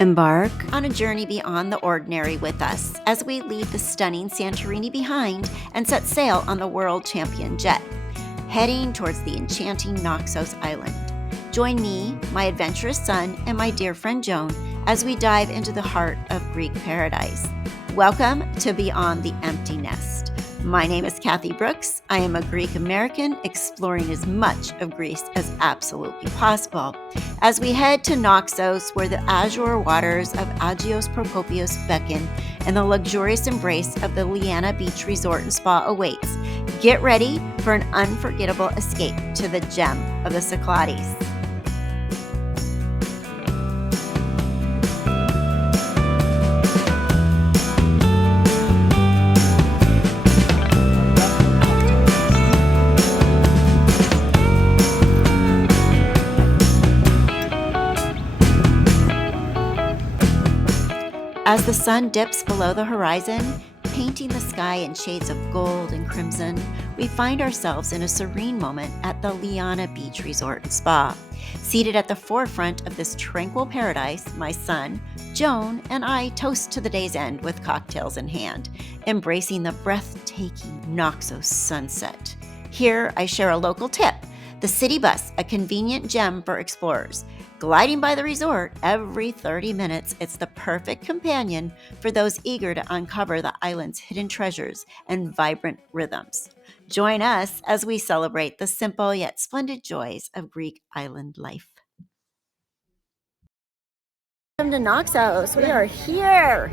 Embark on a journey beyond the ordinary with us as we leave the stunning Santorini behind and set sail on the world champion jet, heading towards the enchanting Naxos Island. Join me, my adventurous son, and my dear friend Joan as we dive into the heart of Greek paradise. Welcome to Beyond the Empty Nest. My name is Kathy Brooks. I am a Greek American exploring as much of Greece as absolutely possible. As we head to Naxos, where the azure waters of Agios Prokopious beckon and the luxurious embrace of the Liana Beach Resort and Spa awaits, get ready for an unforgettable escape to the gem of the Cyclades. As the sun dips below the horizon, painting the sky in shades of gold and crimson, we find ourselves in a serene moment at the Liana Beach Resort and Spa. Seated at the forefront of this tranquil paradise, my son, Joan, and I toast to the day's end with cocktails in hand, embracing the breathtaking Naxos sunset. Here, I share a local tip: the city bus, a convenient gem for explorers. Gliding by the resort every 30 minutes, it's the perfect companion for those eager to uncover the island's hidden treasures and vibrant rhythms. Join us as we celebrate the simple yet splendid joys of Greek island life. Welcome to Naxos. We are here.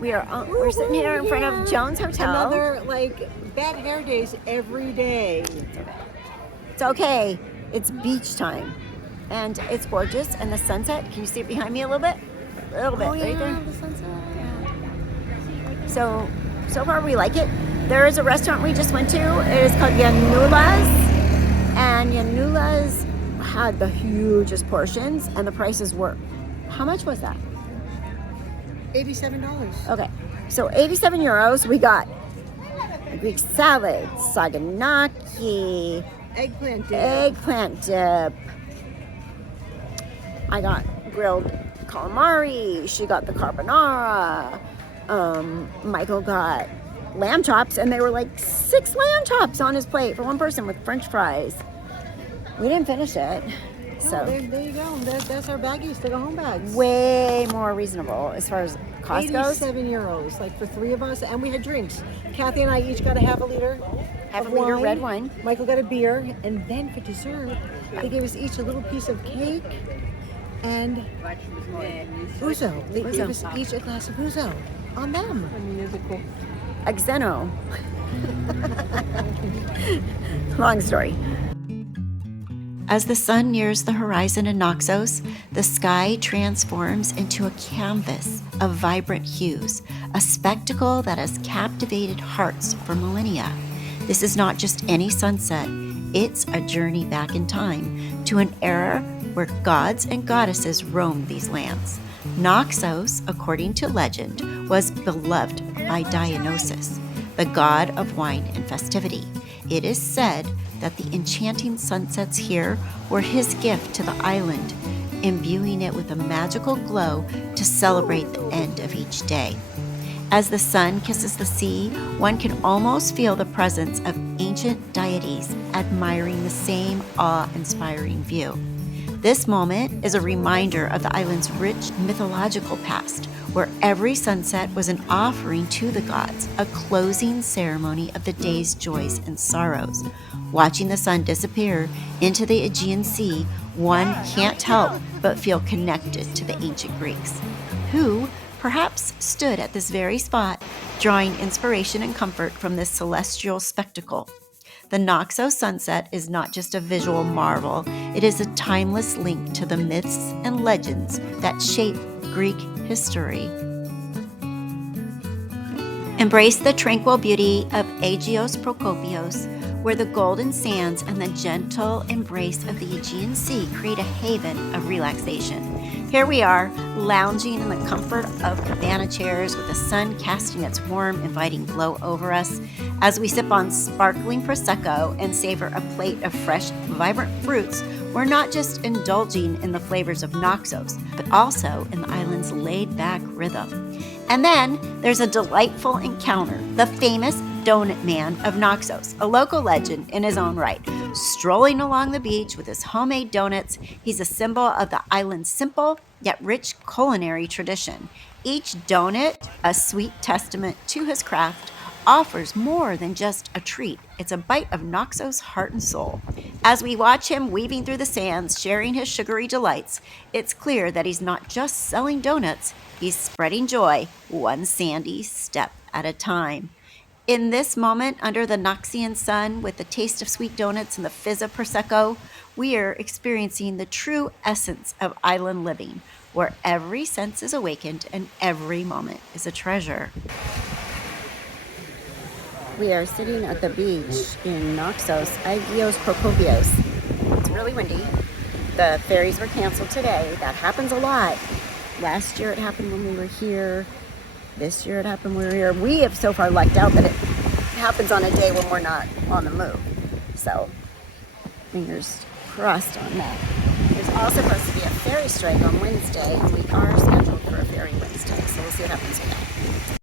We're sitting here in front of Joan's hotel. Another bad hair days every day. It's okay. It's beach time. And it's gorgeous, and the sunset, can you see it behind me a little bit? A little bit, right there. The sunset. So far we like it. There is a restaurant we just went to. It is called Giannoulis, and Giannoulis had the hugest portions, and the prices were, how much was that? $87. Okay, so 87 euros. We got a Greek salad, saganaki, eggplant dip. I got grilled calamari. She got the carbonara. Michael got lamb chops, and they were like 6 lamb chops on his plate for one person with French fries. We didn't finish it. So there you go. That's our baggies to go home bags. Way more reasonable as far as cost goes. 87 euros, for 3 of us, and we had drinks. Kathy and I each got a half a liter Red wine. Michael got a beer, and then for dessert, they gave us each a little piece of cake and ouzo. They gave us each a glass of ouzo on them. Xeno. Long story. As the sun nears the horizon in Naxos, the sky transforms into a canvas of vibrant hues, a spectacle that has captivated hearts for millennia. This is not just any sunset, it's a journey back in time to an era where gods and goddesses roamed these lands. Naxos, according to legend, was beloved by Dianoysis, the god of wine and festivity. It is said that the enchanting sunsets here were his gift to the island, imbuing it with a magical glow to celebrate the end of each day. As the sun kisses the sea, one can almost feel the presence of ancient deities admiring the same awe-inspiring view. This moment is a reminder of the island's rich mythological past, where every sunset was an offering to the gods, a closing ceremony of the day's joys and sorrows. Watching the sun disappear into the Aegean Sea, one can't help but feel connected to the ancient Greeks, who perhaps stood at this very spot, drawing inspiration and comfort from this celestial spectacle. The Naxos sunset is not just a visual marvel, it is a timeless link to the myths and legends that shape Greek history. Embrace the tranquil beauty of Agios Prokopious, where the golden sands and the gentle embrace of the Aegean Sea create a haven of relaxation. Here we are, lounging in the comfort of cabana chairs with the sun casting its warm, inviting glow over us as we sip on sparkling Prosecco and savor a plate of fresh, vibrant fruits we're not just indulging in the flavors of Naxos, but also in the island's laid-back rhythm. And then there's a delightful encounter, the famous Donut Man of Naxos, a local legend in his own right. Strolling along the beach with his homemade donuts, he's a symbol of the island's simple yet rich culinary tradition. Each donut, a sweet testament to his craft, offers more than just a treat. It's a bite of Naxos' heart and soul. As we watch him weaving through the sands, sharing his sugary delights, it's clear that he's not just selling donuts, he's spreading joy one sandy step at a time. In this moment, under the Naxian sun, with the taste of sweet donuts and the fizz of Prosecco, we are experiencing the true essence of island living, where every sense is awakened and every moment is a treasure. We are sitting at the beach in Naxos, Agios Prokopious. It's really windy. The ferries were canceled today. That happens a lot. Last year it happened when we were here. This year it happened when we were here. We have so far lucked out that it happens on a day when we're not on the move. So, fingers crossed on that. There's also supposed to be a ferry strike on Wednesday, and we are scheduled for a ferry Wednesday, so we'll see what happens with that.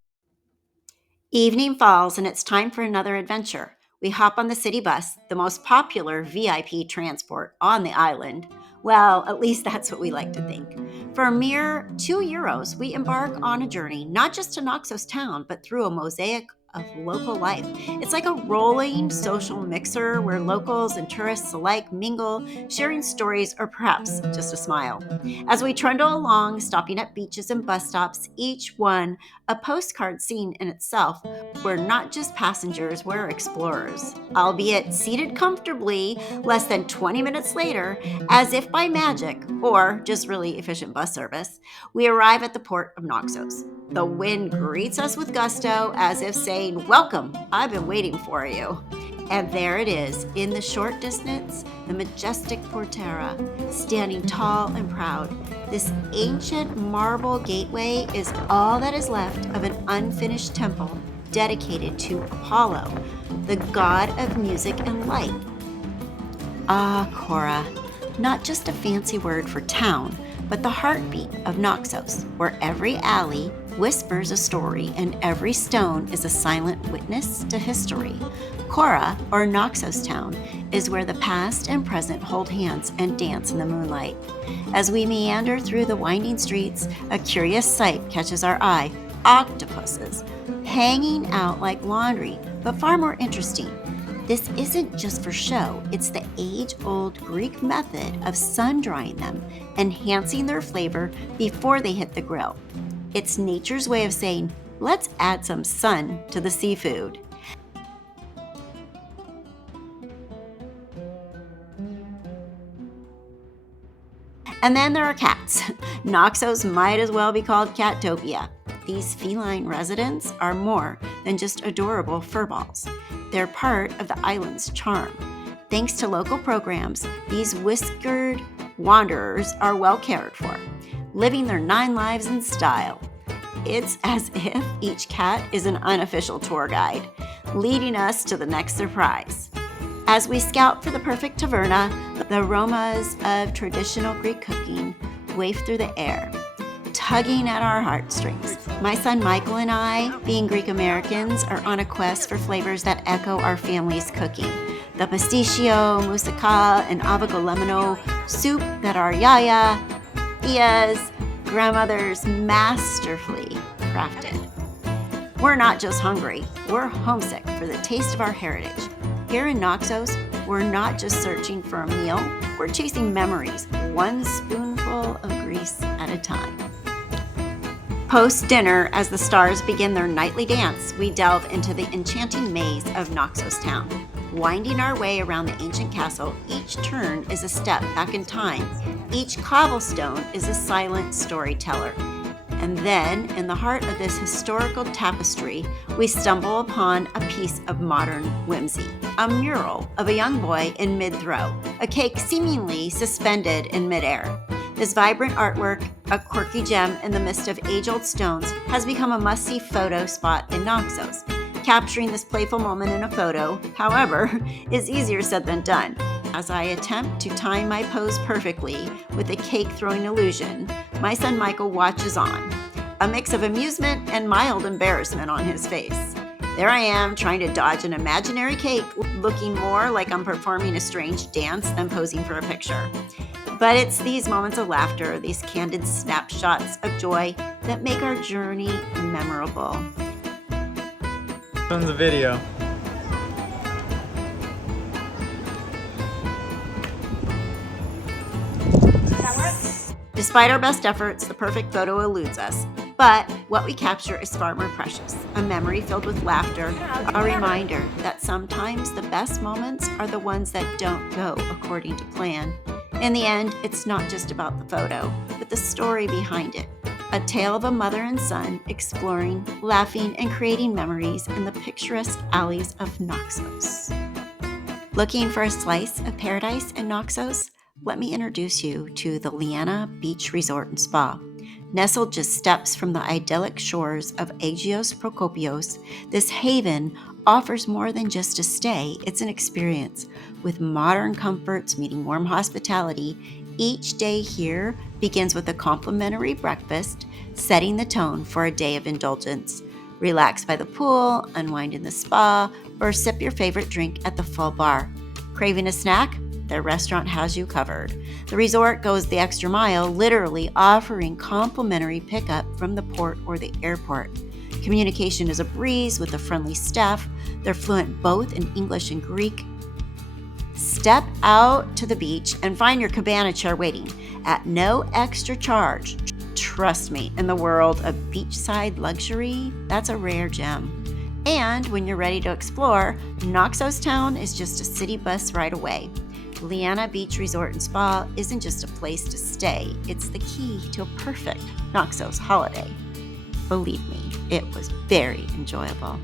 Evening falls, and it's time for another adventure. We hop on the city bus, the most popular VIP transport on the island. Well, at least that's what we like to think. For a mere €2, we embark on a journey, not just to Naxos Town, but through a mosaic of local life. It's like a rolling social mixer where locals and tourists alike mingle, sharing stories or perhaps just a smile. As we trundle along, stopping at beaches and bus stops, each one a postcard scene in itself. We're not just passengers, we're explorers. Albeit seated comfortably, less than 20 minutes later, as if by magic, or just really efficient bus service, we arrive at the port of Naxos. The wind greets us with gusto, as if saying, "Welcome, I've been waiting for you." And there it is, in the short distance, the majestic Portara, standing tall and proud. This ancient marble gateway is all that is left of an unfinished temple dedicated to Apollo, the god of music and light. Ah, Chora, not just a fancy word for town, but the heartbeat of Naxos, where every alley whispers a story and every stone is a silent witness to history. Chora, or Naxos Town, is where the past and present hold hands and dance in the moonlight. As we meander through the winding streets, a curious sight catches our eye: octopuses, hanging out like laundry, but far more interesting. This isn't just for show, it's the age-old Greek method of sun-drying them, enhancing their flavor before they hit the grill. It's nature's way of saying, let's add some sun to the seafood. And then there are cats. Naxos might as well be called Catopia. These feline residents are more than just adorable furballs. They're part of the island's charm. Thanks to local programs, these whiskered wanderers are well cared for, living their 9 lives in style. It's as if each cat is an unofficial tour guide, leading us to the next surprise. As we scout for the perfect taverna, the aromas of traditional Greek cooking waft through the air, tugging at our heartstrings. My son Michael and I, being Greek Americans, are on a quest for flavors that echo our family's cooking. The pasticcio, moussaka, and avogolemino soup that our yaya, tias, grandmothers masterfully crafted. We're not just hungry, we're homesick for the taste of our heritage. Here in Naxos, we're not just searching for a meal, we're chasing memories, one spoonful of grease at a time. Post-dinner, as the stars begin their nightly dance, we delve into the enchanting maze of Naxos Town. Winding our way around the ancient castle, each turn is a step back in time. Each cobblestone is a silent storyteller. And then, in the heart of this historical tapestry, we stumble upon a piece of modern whimsy. A mural of a young boy in mid-throw, a cake seemingly suspended in midair. This vibrant artwork, a quirky gem in the midst of age-old stones, has become a must-see photo spot in Naxos. Capturing this playful moment in a photo, however, is easier said than done. As I attempt to time my pose perfectly with a cake-throwing illusion, my son Michael watches on, a mix of amusement and mild embarrassment on his face. There I am, trying to dodge an imaginary cake, looking more like I'm performing a strange dance than posing for a picture. But it's these moments of laughter, these candid snapshots of joy that make our journey memorable. On the video. Despite our best efforts, the perfect photo eludes us. But what we capture is far more precious. A memory filled with laughter, a reminder that sometimes the best moments are the ones that don't go according to plan. In the end, it's not just about the photo, but the story behind it. A tale of a mother and son exploring, laughing, and creating memories in the picturesque alleys of Naxos. Looking for a slice of paradise in Naxos? Let me introduce you to the Liana Beach Resort and Spa. Nestled just steps from the idyllic shores of Agios Prokopious, this haven offers more than just a stay, it's an experience. With modern comforts meeting warm hospitality, each day here begins with a complimentary breakfast, setting the tone for a day of indulgence. Relax by the pool, unwind in the spa, or sip your favorite drink at the full bar. Craving a snack? Their restaurant has you covered. The resort goes the extra mile, literally offering complimentary pickup from the port or the airport. Communication is a breeze with a friendly staff. They're fluent both in English and Greek. Step out to the beach and find your cabana chair waiting at no extra charge. Trust me, in the world of beachside luxury, that's a rare gem. And when you're ready to explore, Naxos Town is just a city bus ride away. Liana Beach Resort and Spa isn't just a place to stay, it's the key to a perfect Naxos holiday. Believe me, it was very enjoyable.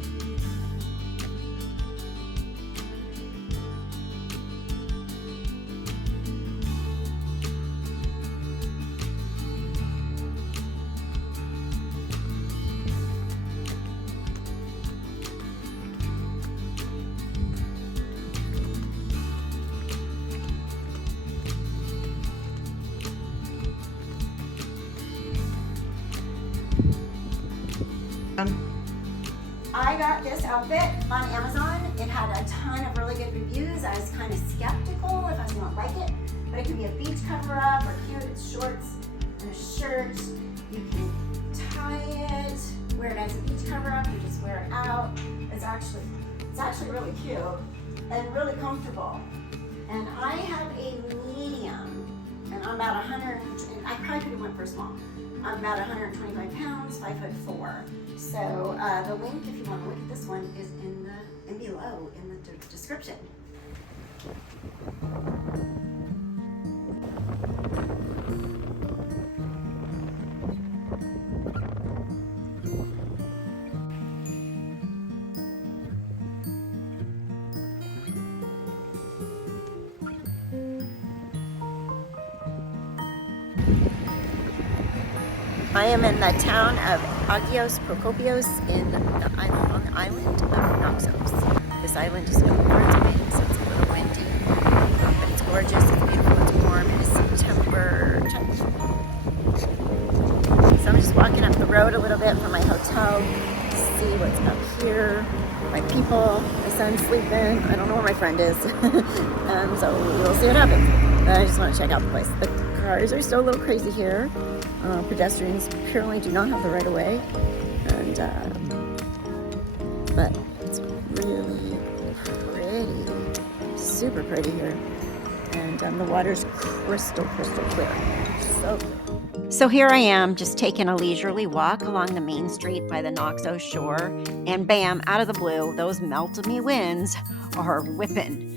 I got this outfit on Amazon. It had a ton of really good reviews. I was kind of skeptical if I was going to like it, but it can be a beach cover-up or cute. It's shorts and a shirt. You can tie it, wear it as a beach cover-up, or just wear it out. It's actually really cute and really comfortable. And I have a medium, and I'm about 100. I probably could have went for a small. I'm about 125 pounds, 5'4". So the link, if you want to look at this one, is in below in the description. I am in the town of Agios Prokopious on the island of Naxos. This island is known for its winds, so it's a little windy, but it's gorgeous, it's beautiful, it's warm, it is September 10th. So I'm just walking up the road a little bit from my hotel to see what's up here. My people, my son's sleeping, I don't know where my friend is, so we'll see what happens. I just want to check out the place. The cars are still a little crazy here. Pedestrians apparently do not have the right of way, but it's really pretty, super pretty here, and the water's crystal clear, so clear. So here I am, just taking a leisurely walk along the main street by the Naxos shore, and bam, out of the blue, those Meltami Winds are whipping.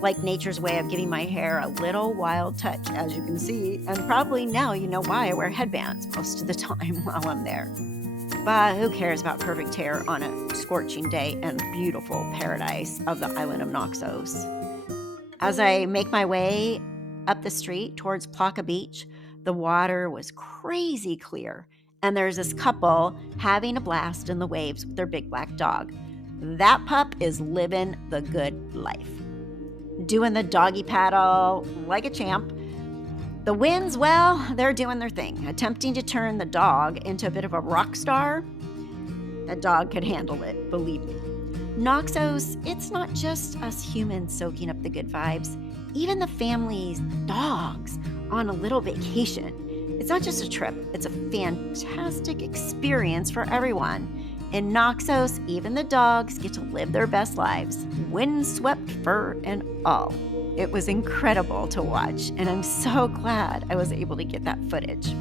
Like nature's way of giving my hair a little wild touch, as you can see, and probably now you know why I wear headbands most of the time while I'm there. But who cares about perfect hair on a scorching day and beautiful paradise of the island of Naxos? As I make my way up the street towards Plaka Beach, the water was crazy clear, and there's this couple having a blast in the waves with their big black dog. That pup is living the good life. doing the doggy paddle like a champ. The Winds, well, they're doing their thing, attempting to turn the dog into a bit of a rock star. That dog could handle it, believe me. Naxos, it's not just us humans soaking up the good vibes. Even the family's dogs on a little vacation. It's not just a trip, it's a fantastic experience for everyone. In Naxos, even the dogs get to live their best lives, windswept fur and all. It was incredible to watch, and I'm so glad I was able to get that footage.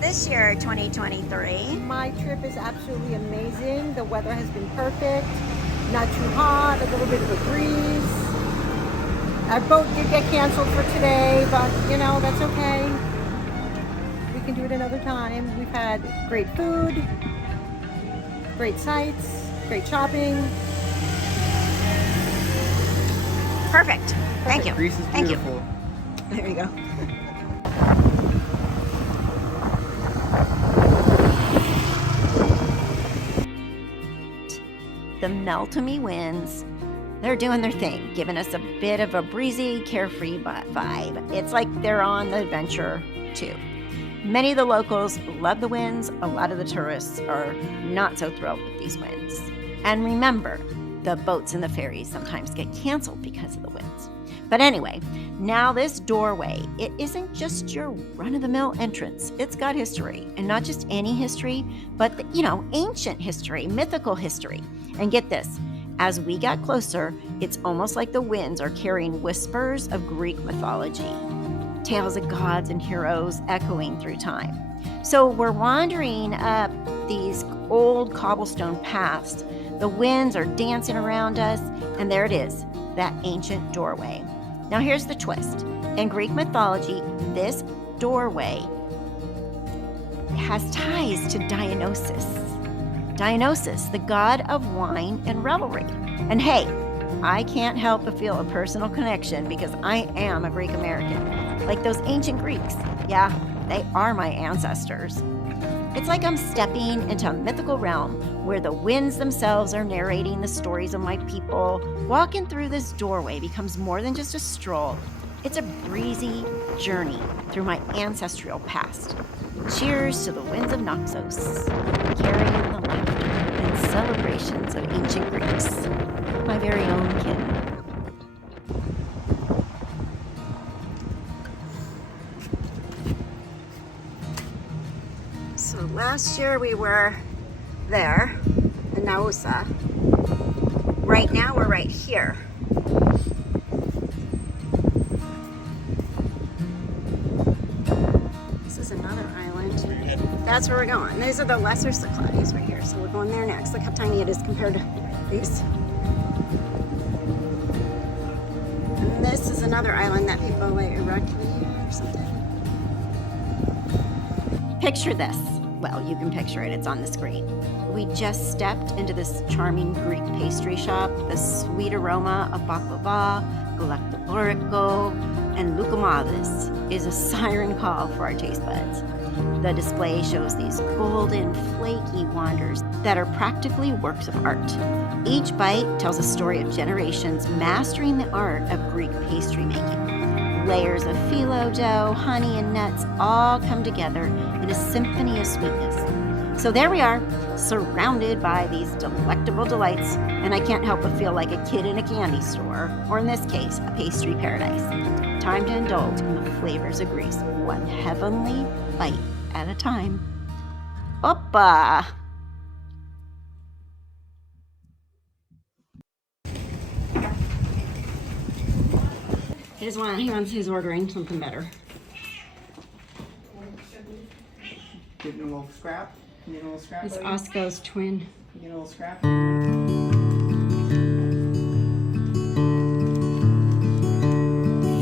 This year, 2023. My trip is absolutely amazing. The weather has been perfect. Not too hot, a little bit of a breeze. Our boat did get canceled for today, but you know, that's okay. We can do it another time. We've had great food, great sights, great shopping. Perfect. Thank you. Greece is beautiful. Thank you. There you go. The Meltami Winds, they're doing their thing, giving us a bit of a breezy, carefree vibe. It's like they're on the adventure too. Many of the locals love the winds. A lot of the tourists are not so thrilled with these winds. And remember, the boats and the ferries sometimes get canceled because of the winds. But anyway, now this doorway, it isn't just your run-of-the-mill entrance. It's got history, and not just any history, but ancient history, mythical history. And get this, as we got closer, it's almost like the winds are carrying whispers of Greek mythology, tales of gods and heroes echoing through time. So we're wandering up these old cobblestone paths. The winds are dancing around us, and there it is, that ancient doorway. Now here's the twist. In Greek mythology, this doorway has ties to Dianoysis. Dianoysis, the god of wine and revelry. And hey, I can't help but feel a personal connection because I am a Greek American. Like those ancient Greeks. Yeah, they are my ancestors. It's like I'm stepping into a mythical realm where the winds themselves are narrating the stories of my people. Walking through this doorway becomes more than just a stroll. It's a breezy journey through my ancestral past. Cheers to the winds of Naxos, carrying the laughter and celebrations of ancient Greeks. My very own kin. So last year we were there, in Nausa. Right now we're right here. This is another island. That's where we're going. These are the lesser Cyclades right here. So we're going there next. Look how tiny it is compared to these. And this is another island that people like eradicate or something. Picture this. Well, you can picture it. It's on the screen. We just stepped into this charming Greek pastry shop. The sweet aroma of baklava, galactoborico, and loukoumades is a siren call for our taste buds. The display shows these golden, flaky wonders that are practically works of art. Each bite tells a story of generations mastering the art of Greek pastry making. Layers of phyllo dough, honey, and nuts all come together in a symphony of sweetness. So there we are, surrounded by these delectable delights, and I can't help but feel like a kid in a candy store, or in this case, a pastry paradise. Time to indulge in the flavors of Greece, one heavenly bite at a time. Oppa! He's ordering something better. Getting a little scrap? Getting a little scrap? It's Osco's twin. Getting a little scrap?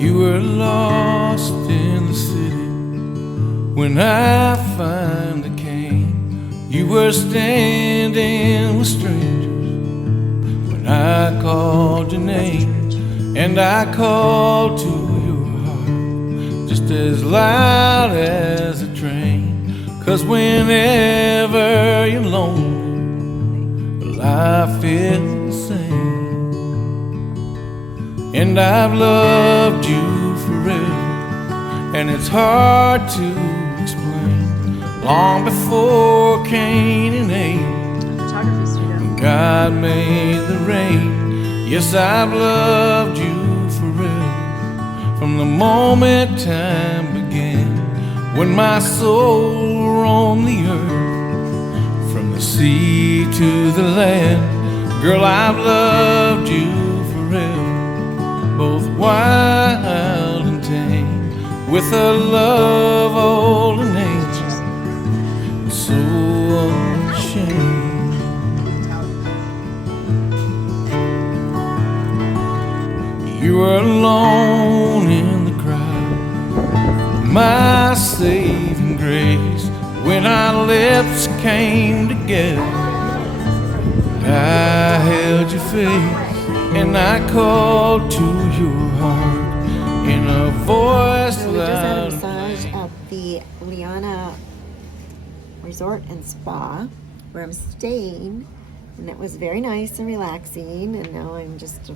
You were lost in the city When I finally came, you were standing with strangers. When I called your name, and I called to your heart, just as loud as a train. 'Cause whenever you're lonely, life is the same. And I've loved you forever, and it's hard to explain. Long before Cain and Abel, Photography studio. God made the rain. Yes, I've loved you forever, from the moment time began, when my soul roamed the earth, from the sea to the land. Girl, I've loved you forever, both wild and tame, with a love old and ancient, so unashamed. You were alone in the crowd, my saving grace, when our lips came together. I held your face, and I called to your heart in a voice So we just had a loud. massage at the Liana Resort and Spa, where I'm staying, and it was very nice and relaxing. And now I'm just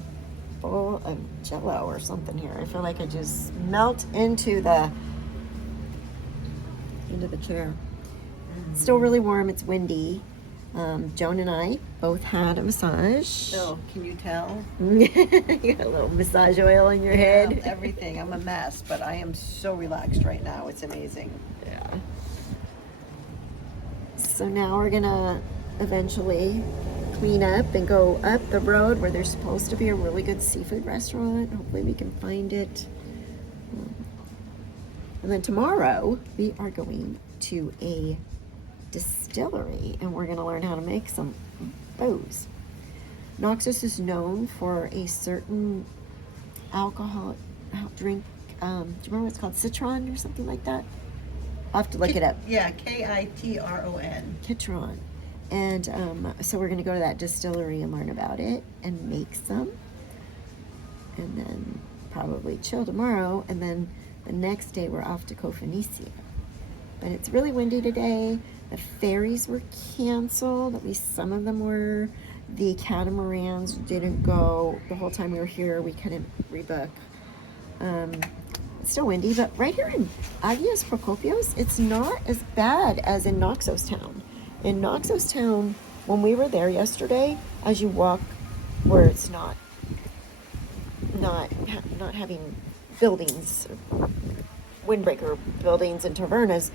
full of jello or something here. I feel like I just melt into the chair. It's still really warm. It's windy. Joan and I both had a massage. Oh, can you tell? You got a little massage oil in your head. Everything. I'm a mess, but I am so relaxed right now. It's amazing. Yeah. So now we're gonna eventually clean up and go up the road where there's supposed to be a really good seafood restaurant. Hopefully we can find it. And then tomorrow we are going to a distillery and we're gonna learn how to make some booze. Naxos is known for a certain alcohol drink. Do you remember what it's called? Citron or something like that? I'll have to look it up. Yeah, Kitron. Kitron. And so we're going to go to that distillery and learn about it and make some. And then probably chill tomorrow. And then the next day we're off to Phoenicia. But it's really windy today. The ferries were canceled. At least some of them were. The catamarans didn't go. The whole time we were here, we couldn't rebook. It's still windy, but right here in Agios Prokopious, it's not as bad as in Naxos Town. In Naxos Town, when we were there yesterday, as you walk where it's not having buildings, windbreaker buildings and tavernas,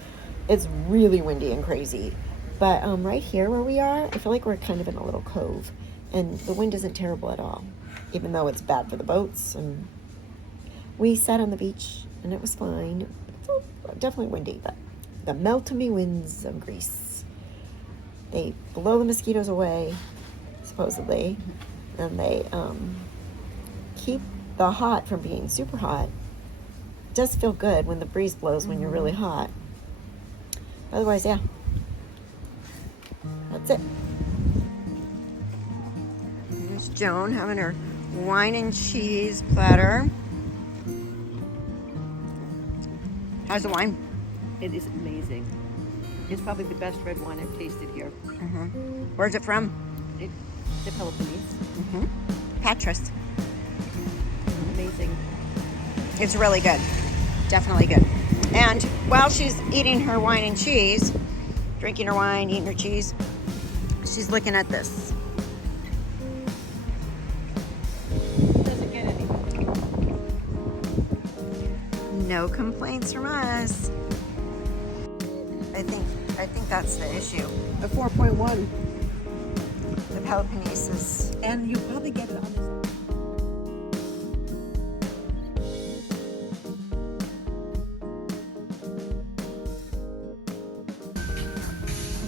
it's really windy and crazy. But right here where we are, I feel like we're kind of in a little cove, and the wind isn't terrible at all, even though it's bad for the boats. And we sat on the beach, and it was fine. It's definitely windy, but the Meltami Winds of Greece, they blow the mosquitoes away, supposedly, and they keep the hot from being super hot. It does feel good when the breeze blows when you're really hot. Otherwise, yeah. That's it. Here's Joan having her wine and cheese platter. How's the wine? It is amazing. It's probably the best red wine I've tasted here. Mm-hmm. Where's it from? The Peloponnese. Mm-hmm. Patras. Amazing. It's really good. Definitely good. And while she's eating her wine and cheese, drinking her wine, eating her cheese, she's looking at this. Doesn't get any. No complaints from us. I think that's the issue. A 4.1. The Peloponnese is... And you probably get it on this.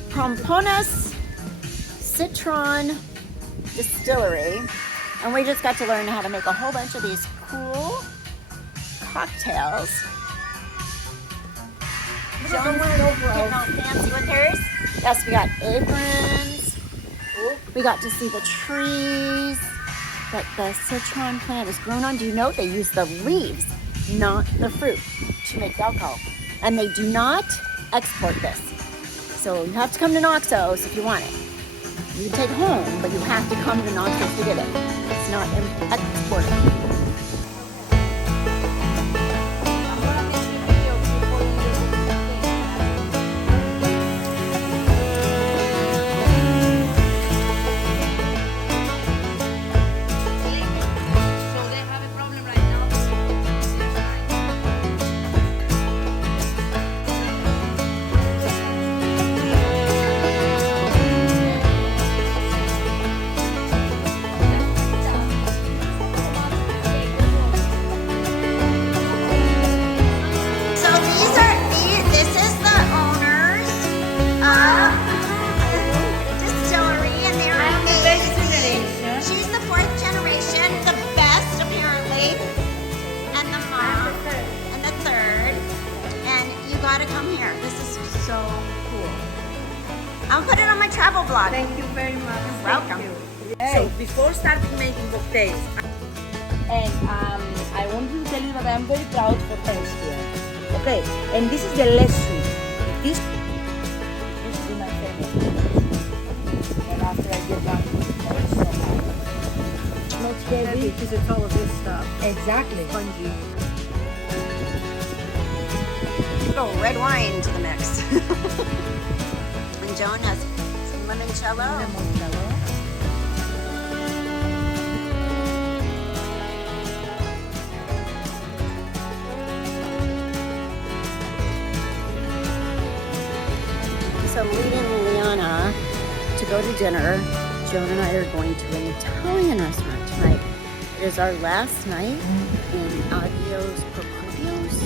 Prompanas Kitron Distillery, and we just got to learn how to make a whole bunch of these cool cocktails. Joan's getting all fancy with hers. Yes, we got aprons. We got to see the trees that the citron plant is grown on. Do you know they use the leaves, not the fruit, to make alcohol? And they do not export this. So you have to come to Naxos if you want it. You can take it home, but you have to come to Naxos to get it. It's not exported. I'll put it on my travel blog. Thank you very much. You're welcome. So before starting making cocktails, and I want to tell you that I'm very proud for Ferries here. Okay, and this is the lesson. This should be my favorite. And after I get done, it's so hard. Not heavy Because it's all of this stuff. Exactly. Spongy. Little red wine to the mix. And Joan has some limoncello. So leaving Liana to go to dinner, Joan and I are going to an Italian restaurant tonight. It is our last night in Agios Prokopious,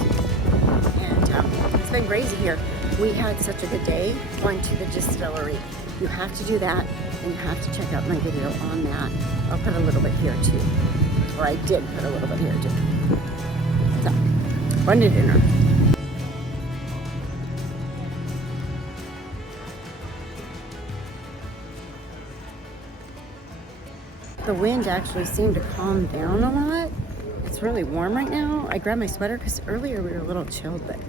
and it's been crazy here. We had such a good day going to the Distillery. You have to do that, and you have to check out my video on that. I'll put a little bit here too, or I did put a little bit here too. So, on to dinner. The wind actually seemed to calm down a lot. It's really warm right now. I grabbed my sweater because earlier we were a little chilled, but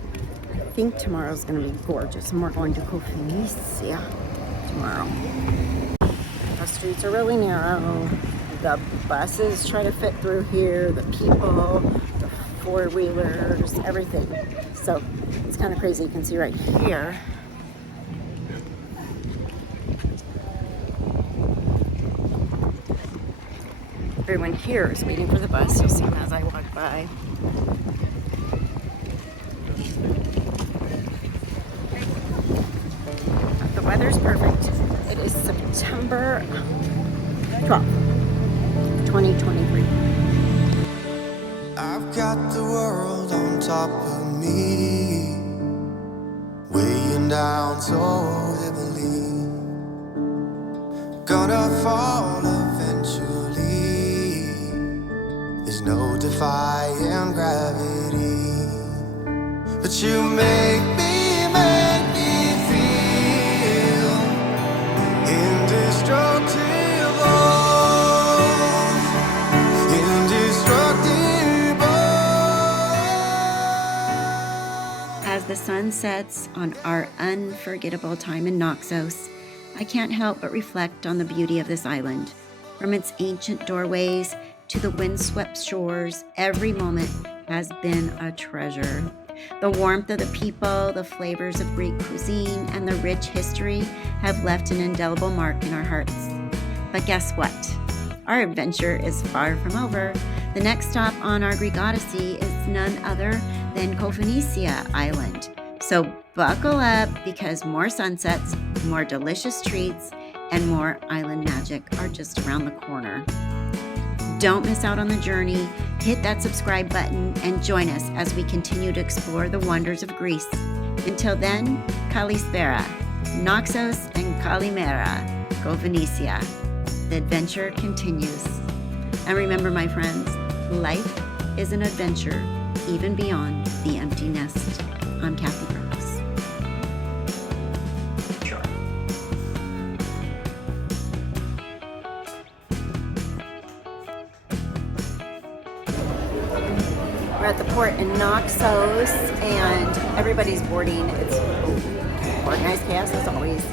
I think tomorrow's gonna be gorgeous. And we're going to Prompanas tomorrow. The streets are really narrow. The buses try to fit through here, the people, the four-wheelers, everything. So it's kind of crazy. You can see right here. Everyone here is waiting for the bus. You'll see them as I walk by. The weather's perfect. It is September 12th, 2023. I've got the world on top of me, weighing down so heavily, gonna fall eventually. There's no defying gravity, but you make me feel indestructible, indestructible. As the sun sets on our unforgettable time in Naxos, I can't help but reflect on the beauty of this island. From its ancient doorways to the windswept shores, every moment has been a treasure. The warmth of the people, the flavors of Greek cuisine, and the rich history have left an indelible mark in our hearts. But guess what? Our adventure is far from over. The next stop on our Greek Odyssey is none other than Prompanas Island. So buckle up, because more sunsets, more delicious treats, and more island magic are just around the corner. Don't miss out on the journey. Hit that subscribe button and join us as we continue to explore the wonders of Greece. Until then, Kalispera, Naxos and Kalimera, Prompanas. The adventure continues. And remember, my friends, life is an adventure even beyond the empty nest. I'm Kathy Brooks. We're at the port in Naxos, and everybody's boarding. It's organized chaos as always.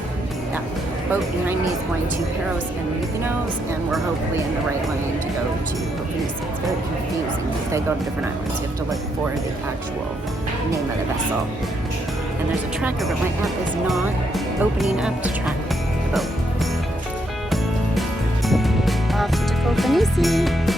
That boat behind me is going to Paros and Naxos, and we're hopefully in the right line to go to Prompanas. It's very confusing because they go to different islands. You have to look for the actual name of the vessel. And there's a tracker, but my app is not opening up to track the boat. Off to Prompanas.